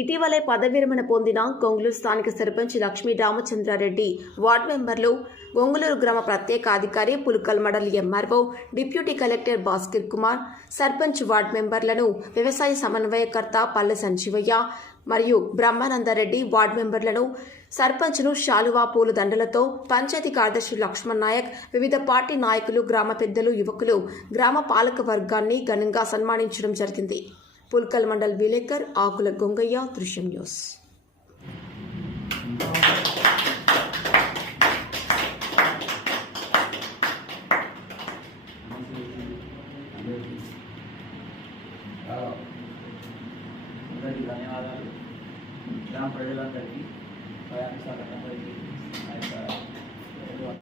ఇటీవలే పదవి విరమణ పొందిన గొంగులూరు స్థానిక సర్పంచ్ లక్ష్మీ రామచంద్రారెడ్డి వార్డు మెంబర్లు, గొంగులూరు గ్రామ ప్రత్యేక అధికారి పులుకల్ మండలి MRO, deputy collector Bhaskar Kumar, sarpanch ward మెంబర్లను వ్యవసాయ సమన్వయకర్త పల్లె సంజీవయ్య మరియు బ్రహ్మానందరెడ్డి, వార్డు మెంబర్లను సర్పంచ్ను శాలువా పూల దండలతో, పంచాయతీ కార్యదర్శి లక్ష్మణ్ నాయక్, వివిధ పార్టీ నాయకులు, గ్రామ పెద్దలు, యువకులు, గ్రామ పాలక వర్గాన్ని ఘనంగా సన్మానించడం జరిగింది. పుల్కల్ మండల్ విలేకర్ ఆకుల గొంగయ్య, దృశ్యం న్యూస్.